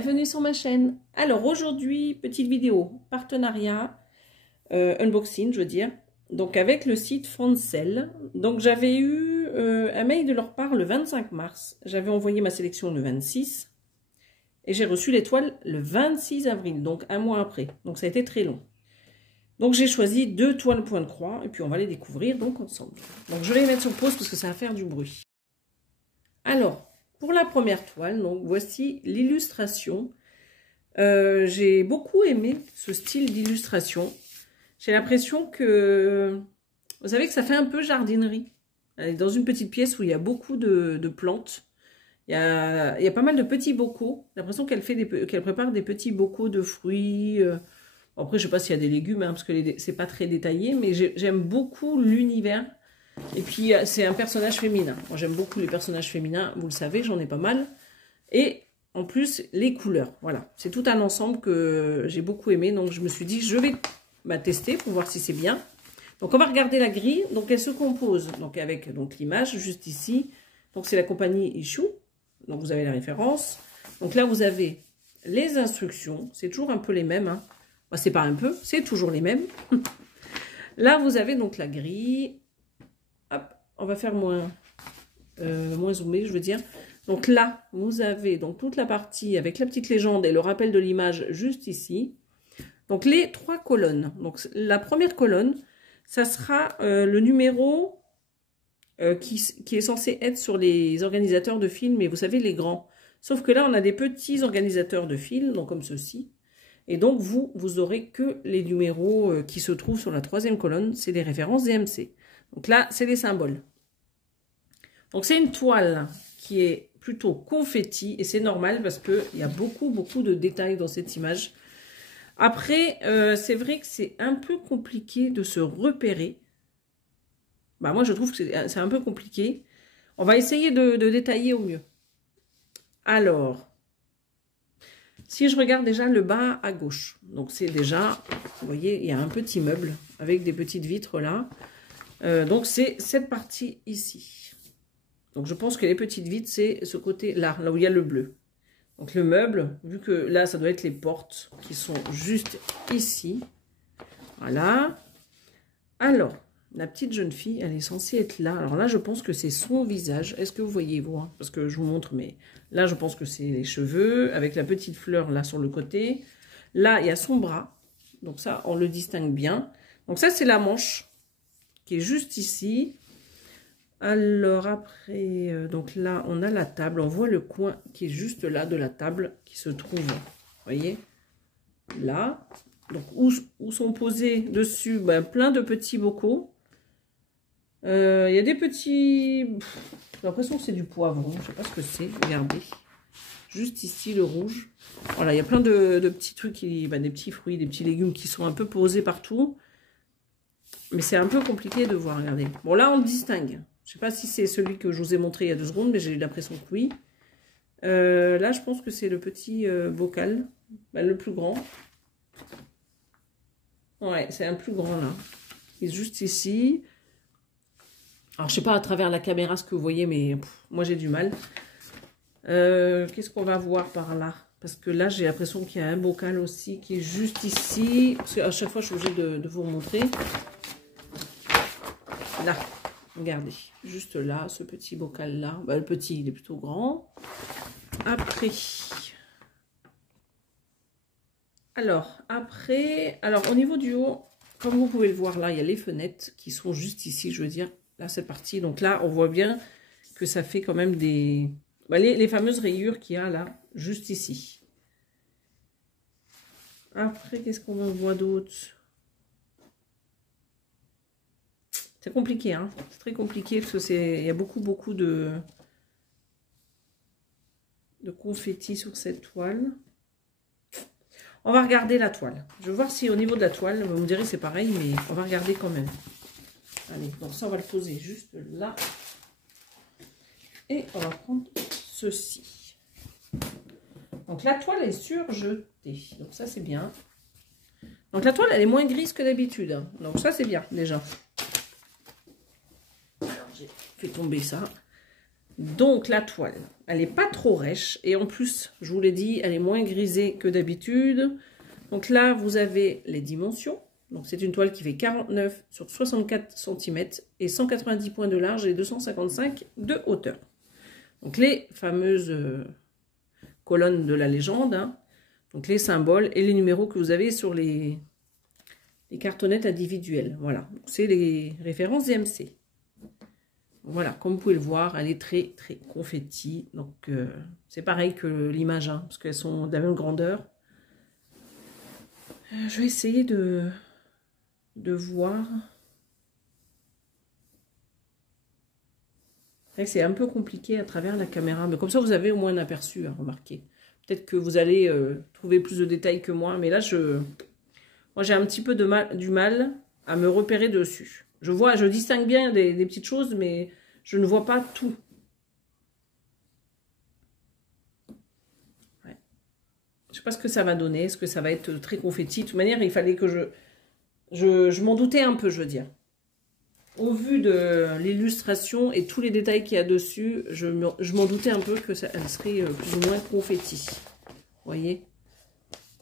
bienvenue sur ma chaîne. Alors aujourd'hui, petite vidéo, partenariat, unboxing je veux dire, donc avec le site Frontcell. Donc j'avais eu un mail de leur part le 25 mars, j'avais envoyé ma sélection le 26 et j'ai reçu l'étoile le 26 avril, donc un mois après, donc ça a été très long. Donc j'ai choisi 2 toiles point de croix et puis on va les découvrir donc ensemble. Donc je vais les mettre sur pause parce que ça va faire du bruit. Alors, pour la première toile, donc voici l'illustration. J'ai beaucoup aimé ce style d'illustration. J'ai l'impression que, vous savez que ça fait un peu jardinerie. Elle est dans une petite pièce où il y a beaucoup de plantes. Il y a pas mal de petits bocaux. J'ai l'impression qu'elle prépare des petits bocaux de fruits. Après, je ne sais pas s'il y a des légumes, hein, parce que c'est pas très détaillé, mais j'aime beaucoup l'univers. Et puis, c'est un personnage féminin. Moi, j'aime beaucoup les personnages féminins, vous le savez, j'en ai pas mal. Et en plus, les couleurs, voilà. C'est tout un ensemble que j'ai beaucoup aimé. Donc, je me suis dit, je vais tester pour voir si c'est bien. Donc, on va regarder la grille. Donc, elle se compose donc avec l'image juste ici. Donc, c'est la compagnie Issue. Donc, vous avez la référence. Donc, là, vous avez les instructions. C'est toujours un peu les mêmes, hein. Bah, c'est pas un peu, c'est toujours les mêmes. Là, vous avez donc la grille. Hop, on va faire moins zoomé, je veux dire. Donc là, vous avez donc toute la partie avec la petite légende et le rappel de l'image juste ici. Donc les 3 colonnes. Donc la première colonne, ça sera le numéro qui est censé être sur les organisateurs de films, et vous savez, les grands. Sauf que là, on a des petits organisateurs de films, donc comme ceci. Et donc, vous aurez que les numéros qui se trouvent sur la 3e colonne, c'est des références DMC. Donc là, c'est des symboles. Donc, c'est une toile qui est plutôt confetti, et c'est normal parce qu'il y a beaucoup de détails dans cette image. Après, c'est vrai que c'est un peu compliqué de se repérer. Bah, moi, je trouve que c'est un peu compliqué. On va essayer de détailler au mieux. Alors... si je regarde déjà le bas à gauche, donc c'est déjà, vous voyez, il y a un petit meuble avec des petites vitres là. Donc c'est cette partie ici. Donc je pense que les petites vitres, c'est ce côté-là, là où il y a le bleu. Donc le meuble, vu que là, ça doit être les portes qui sont juste ici. Voilà. Alors, la petite jeune fille, elle est censée être là. Alors là, je pense que c'est son visage. Est-ce que vous voyez, vous, hein? Parce que je vous montre, mais là, je pense que c'est les cheveux, avec la petite fleur là sur le côté. Là, il y a son bras. Donc ça, on le distingue bien. Donc ça, c'est la manche qui est juste ici. Alors après, donc là, on a la table. On voit le coin qui est juste là de la table qui se trouve, vous voyez, là. Donc, où sont posés dessus plein de petits bocaux. Il y a des petits... j'ai l'impression que c'est du poivron. Je ne sais pas ce que c'est. Regardez. Juste ici, le rouge. Voilà, il y a plein de petits trucs, des petits fruits, des petits légumes qui sont un peu posés partout. Mais c'est un peu compliqué de voir, regardez. Bon, là, on le distingue. Je ne sais pas si c'est celui que je vous ai montré il y a 2 secondes, mais j'ai eu l'impression que oui. Là, je pense que c'est le petit bocal. Le plus grand. Ouais, c'est un plus grand, là. Il est juste ici. Alors, je sais pas à travers la caméra ce que vous voyez, mais moi, j'ai du mal. Qu'est-ce qu'on va voir par là? Parce que là, j'ai l'impression qu'il y a un bocal aussi qui est juste ici. Parce qu'à chaque fois, je suis obligée de vous remontrer. Là, regardez. Juste là, ce petit bocal-là. Le petit, il est plutôt grand. Après... alors, au niveau du haut, comme vous pouvez le voir là, il y a les fenêtres qui sont juste ici, je veux dire, là, cette partie. Donc là, on voit bien que ça fait quand même des... les fameuses rayures qu'il y a là, juste ici. Après, qu'est-ce qu'on voit d'autre? C'est compliqué, hein. C'est très compliqué parce que il y a beaucoup de confettis sur cette toile. On va regarder la toile. Je vais voir si au niveau de la toile, vous me direz c'est pareil, mais on va regarder quand même. Allez, donc ça on va le poser juste là. Et on va prendre ceci. Donc la toile est surjetée. Donc ça c'est bien. Donc la toile elle est moins grise que d'habitude, hein. Donc ça c'est bien déjà. Alors j'ai fait tomber ça. Donc la toile, elle n'est pas trop rêche. Et en plus, je vous l'ai dit, elle est moins grisée que d'habitude. Donc là, vous avez les dimensions. Donc c'est une toile qui fait 49 sur 64 cm et 190 points de large et 255 de hauteur. Donc les fameuses colonnes de la légende, hein. Donc les symboles et les numéros que vous avez sur les cartonnettes individuelles. Voilà, c'est les références DMC. Voilà, comme vous pouvez le voir, elle est très très confetti. Donc c'est pareil que l'image, hein, parce qu'elles sont de la même grandeur. Je vais essayer de voir. C'est un peu compliqué à travers la caméra, mais comme ça vous avez au moins un aperçu, hein, remarquez. Peut-être que vous allez trouver plus de détails que moi, mais là moi j'ai un petit peu du mal à me repérer dessus. Je distingue bien des petites choses, mais je ne vois pas tout. Ouais. Je ne sais pas ce que ça va donner, est-ce que ça va être très confetti. De toute manière, il fallait que je m'en doutais un peu, je veux dire. Au vu de l'illustration et tous les détails qu'il y a dessus, je m'en doutais un peu que elle serait plus ou moins confetti. Vous voyez?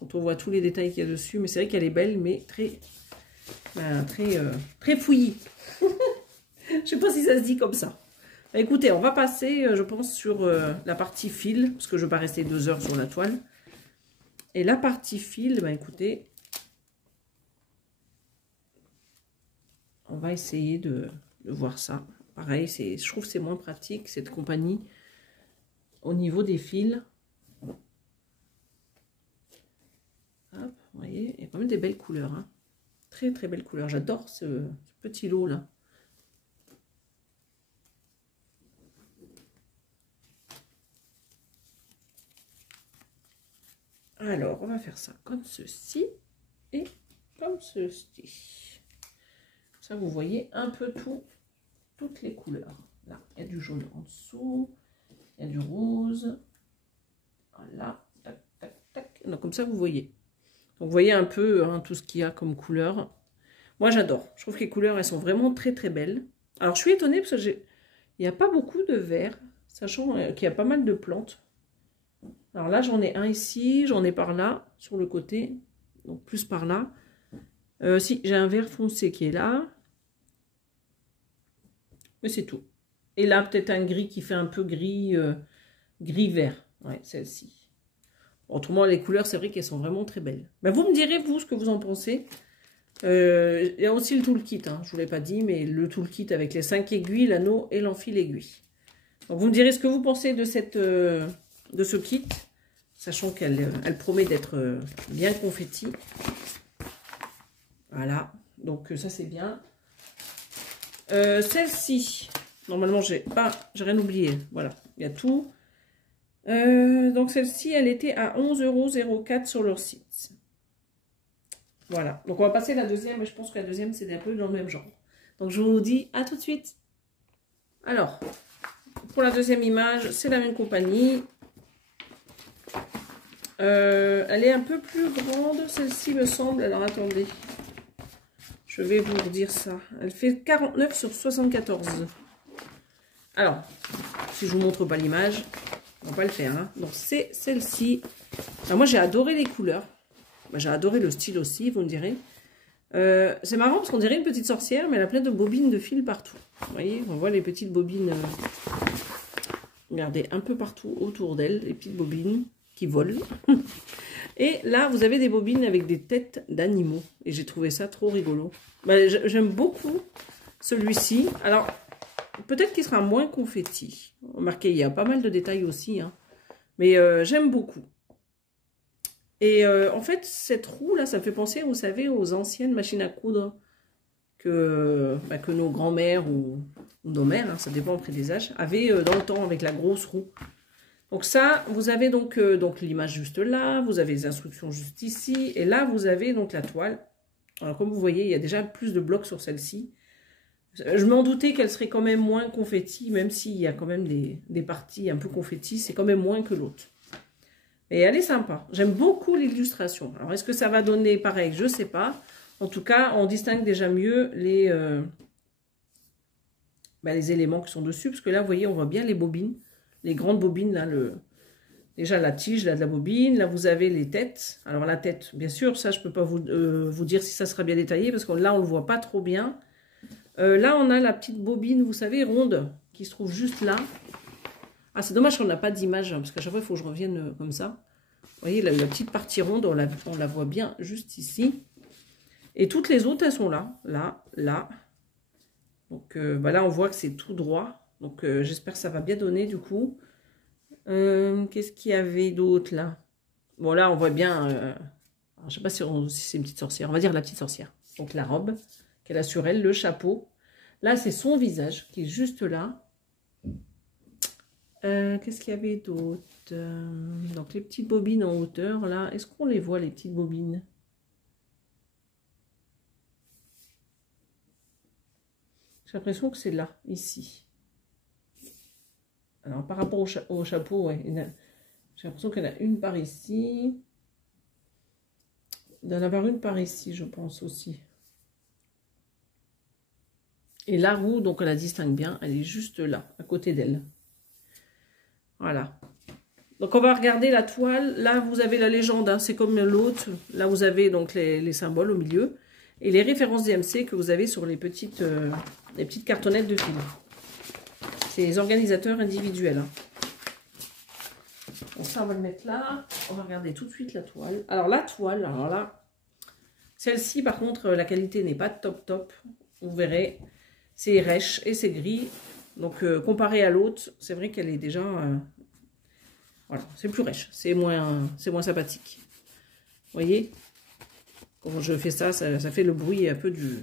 Quand on voit tous les détails qu'il y a dessus, mais c'est vrai qu'elle est belle, mais très fouillis. Je sais pas si ça se dit comme ça. Bah, écoutez, on va passer, je pense, sur la partie fil, parce que je ne vais pas rester 2 heures sur la toile. Et la partie fil, bah, écoutez, on va essayer de voir ça. Pareil, je trouve que c'est moins pratique, cette compagnie, au niveau des fils. Hop, vous voyez, il y a quand même des belles couleurs, hein. Très très belles couleurs. J'adore ce petit lot là. Alors, on va faire ça comme ceci et comme ceci. Ça, vous voyez un peu toutes les couleurs. Là, il y a du jaune en dessous, il y a du rose. Voilà, tac, tac, tac. Donc, comme ça, vous voyez. Donc, vous voyez un peu, hein, tout ce qu'il y a comme couleur. Moi, j'adore. Je trouve que les couleurs, elles sont vraiment très, très belles. Alors, je suis étonnée parce que il n'y a pas beaucoup de vert, sachant qu'il y a pas mal de plantes. Alors là, j'en ai un ici, j'en ai par là, sur le côté, donc plus par là. Si, j'ai un vert foncé qui est là. Mais c'est tout. Et là, peut-être un gris qui fait un peu gris-vert. Ouais, celle-ci. Autrement, les couleurs, c'est vrai qu'elles sont vraiment très belles. Ben, vous me direz, vous, ce que vous en pensez. Il y a aussi le toolkit, hein, je ne vous l'ai pas dit, mais le toolkit avec les 5 aiguilles, l'anneau et l'enfil aiguille. Donc, vous me direz ce que vous pensez de ce kit, sachant qu'elle promet d'être bien confetti. Voilà, donc ça c'est bien. Celle-ci, normalement j'ai rien oublié, voilà, il y a tout. Donc celle-ci, elle était à 11,04 € sur leur site. Voilà, donc on va passer à la deuxième, et je pense que la deuxième c'est un peu dans le même genre. Donc je vous dis à tout de suite. Alors, pour la deuxième image, c'est la même compagnie. Elle est un peu plus grande, celle-ci me semble. Alors attendez, je vais vous dire ça. Elle fait 49 sur 74. Alors, si je vous montre pas l'image, on va pas le faire, hein. Donc c'est celle-ci. Alors moi j'ai adoré les couleurs. J'ai adoré le style aussi, vous me direz. C'est marrant parce qu'on dirait une petite sorcière, mais elle a plein de bobines de fil partout. Vous voyez, on voit les petites bobines. Regardez, un peu partout autour d'elle, les petites bobines qui volent. Et là, vous avez des bobines avec des têtes d'animaux. Et j'ai trouvé ça trop rigolo. J'aime beaucoup celui-ci. Alors, peut-être qu'il sera moins confetti. Remarquez, il y a pas mal de détails aussi, hein. Mais j'aime beaucoup. Et en fait, cette roue-là, ça me fait penser, vous savez, aux anciennes machines à coudre que nos grands-mères ou nos mères, hein, ça dépend après des âges, avaient dans le temps avec la grosse roue. Donc ça, vous avez donc l'image juste là, vous avez les instructions juste ici, et là, vous avez donc la toile. Alors comme vous voyez, il y a déjà plus de blocs sur celle-ci. Je m'en doutais qu'elle serait quand même moins confetti, même s'il y a quand même des parties un peu confetti, c'est quand même moins que l'autre. Et elle est sympa. J'aime beaucoup l'illustration. Alors, est-ce que ça va donner pareil? Je ne sais pas. En tout cas, on distingue déjà mieux les éléments qui sont dessus. Parce que là, vous voyez, on voit bien les bobines. Les grandes bobines, là, déjà la tige là, de la bobine. Là, vous avez les têtes. Alors, la tête, bien sûr, ça, je ne peux pas vous dire si ça sera bien détaillé. Parce que là, on ne le voit pas trop bien. Là, on a la petite bobine, vous savez, ronde, qui se trouve juste là. Ah, c'est dommage qu'on n'a pas d'image, hein, parce qu'à chaque fois, il faut que je revienne comme ça. Vous voyez, la petite partie ronde, on la voit bien juste ici. Et toutes les autres, elles sont là, là, là. Donc, bah là, on voit que c'est tout droit. Donc, j'espère que ça va bien donner, du coup. Qu'est-ce qu'il y avait d'autre, là? Bon, là, on voit bien... je ne sais pas si c'est une petite sorcière. On va dire la petite sorcière. Donc, la robe qu'elle a sur elle, le chapeau. Là, c'est son visage qui est juste là. Qu'est-ce qu'il y avait d'autre? Donc, les petites bobines en hauteur, là. Est-ce qu'on les voit, les petites bobines? J'ai l'impression que c'est là, ici. Alors, par rapport au chapeau, ouais, j'ai l'impression qu'il y en a une par ici. Il doit y en avoir une par ici, je pense aussi. Et la roue, donc, on la distingue bien. Elle est juste là, à côté d'elle. Voilà. Donc, on va regarder la toile. Là, vous avez la légende, hein, c'est comme l'autre. Là, vous avez donc les symboles au milieu. Et les références DMC que vous avez sur les petites cartonnettes de fil. C'est les organisateurs individuels. Hein. Donc ça, on va le mettre là. On va regarder tout de suite la toile. Alors, la toile, alors là, celle-ci, par contre, la qualité n'est pas top. Vous verrez, c'est rêche et c'est gris. Donc, comparé à l'autre, c'est vrai qu'elle est déjà... voilà, c'est plus rêche. C'est moins sympathique. Vous voyez? Quand je fais ça, ça fait le bruit un peu du...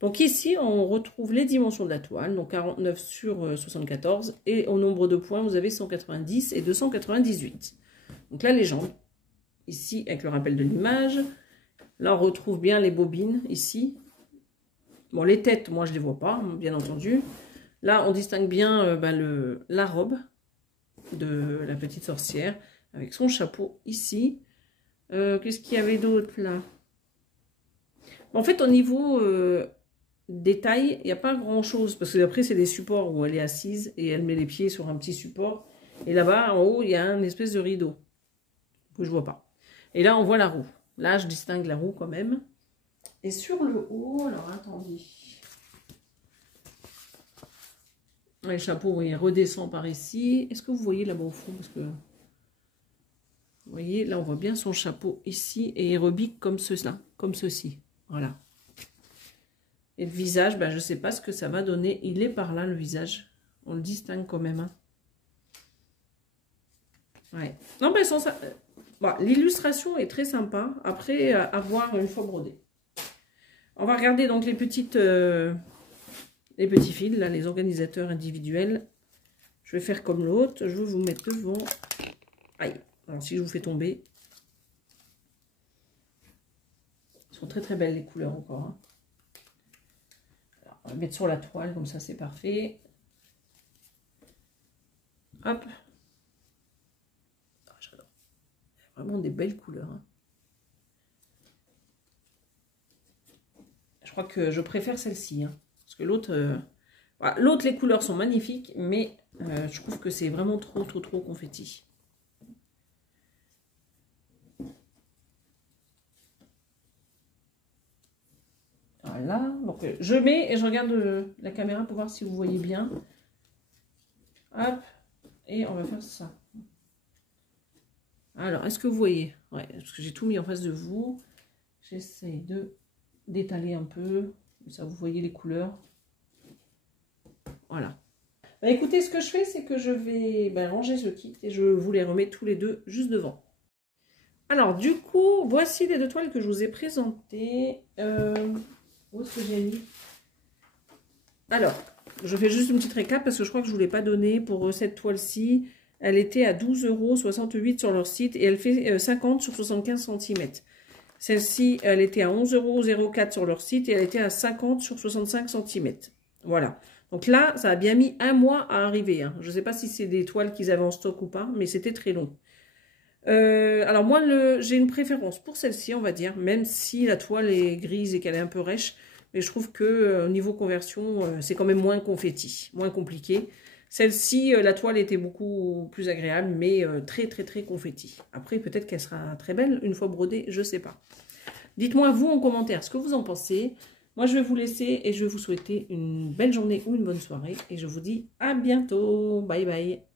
Donc ici, on retrouve les dimensions de la toile, donc 49 sur 74, et au nombre de points, vous avez 190 et 298. Donc la légende, ici, avec le rappel de l'image. Là, on retrouve bien les bobines, ici. Bon, les têtes, moi, je ne les vois pas, bien entendu. Là, on distingue bien la robe de la petite sorcière, avec son chapeau, ici. Qu'est-ce qu'il y avait d'autre, là? En fait, au niveau détail, il n'y a pas grand-chose. Parce que après, c'est des supports où elle est assise et elle met les pieds sur un petit support. Et là-bas, en haut, il y a un espèce de rideau que je ne vois pas. Et là, on voit la roue. Là, je distingue la roue quand même. Et sur le haut, alors attendez. Le chapeau, il redescend par ici. Est-ce que vous voyez là-bas au fond? Parce que... Vous voyez, là, on voit bien son chapeau ici. Et il rebique comme ceci. Voilà. Et le visage, ben, je ne sais pas ce que ça va donner. Il est par là, le visage. On le distingue quand même. Hein. Ouais. Non, ben, bon, l'illustration est très sympa. Après, à voir une fois brodé. On va regarder donc les petits fils, là, les organisateurs individuels. Je vais faire comme l'autre. Je vais vous mettre devant. Aïe. Alors, si je vous fais tomber. Ils sont très très belles les couleurs encore. Hein. Alors, on va mettre sur la toile, comme ça c'est parfait. Hop. Ah, j'adore. Vraiment des belles couleurs. Hein. Je crois que je préfère celle-ci. Hein, parce que l'autre, voilà, l'autre, les couleurs sont magnifiques, mais je trouve que c'est vraiment trop confetti. Voilà, donc je mets et je regarde la caméra pour voir si vous voyez bien. Hop, et on va faire ça. Alors, est-ce que vous voyez? Ouais, parce que j'ai tout mis en face de vous. J'essaie de d'étaler un peu. Ça, vous voyez les couleurs. Voilà. Bah, écoutez, ce que je fais, c'est que je vais ranger ce kit et je vous les remets tous les deux juste devant. Alors, du coup, voici les deux toiles que je vous ai présentées. Où est-ce que j'ai mis? Alors, je fais juste une petite récap parce que je crois que je ne vous l'ai pas donné pour cette toile-ci. Elle était à 12,68 € sur leur site et elle fait 50 sur 75 cm. Celle-ci, elle était à 11,04 € sur leur site et elle était à 50 sur 65 cm. Voilà. Donc là, ça a bien mis un mois à arriver. Hein. Je ne sais pas si c'est des toiles qu'ils avaient en stock ou pas, mais c'était très long. Alors moi, j'ai une préférence pour celle-ci, on va dire, même si la toile est grise et qu'elle est un peu rêche. Mais je trouve que au niveau conversion, c'est quand même moins confetti, moins compliqué. Celle-ci, la toile était beaucoup plus agréable, mais très très très confetti. Après, peut-être qu'elle sera très belle une fois brodée, je sais pas. Dites-moi vous en commentaire ce que vous en pensez. Moi, je vais vous laisser et je vais vous souhaiter une belle journée ou une bonne soirée. Et je vous dis à bientôt. Bye bye.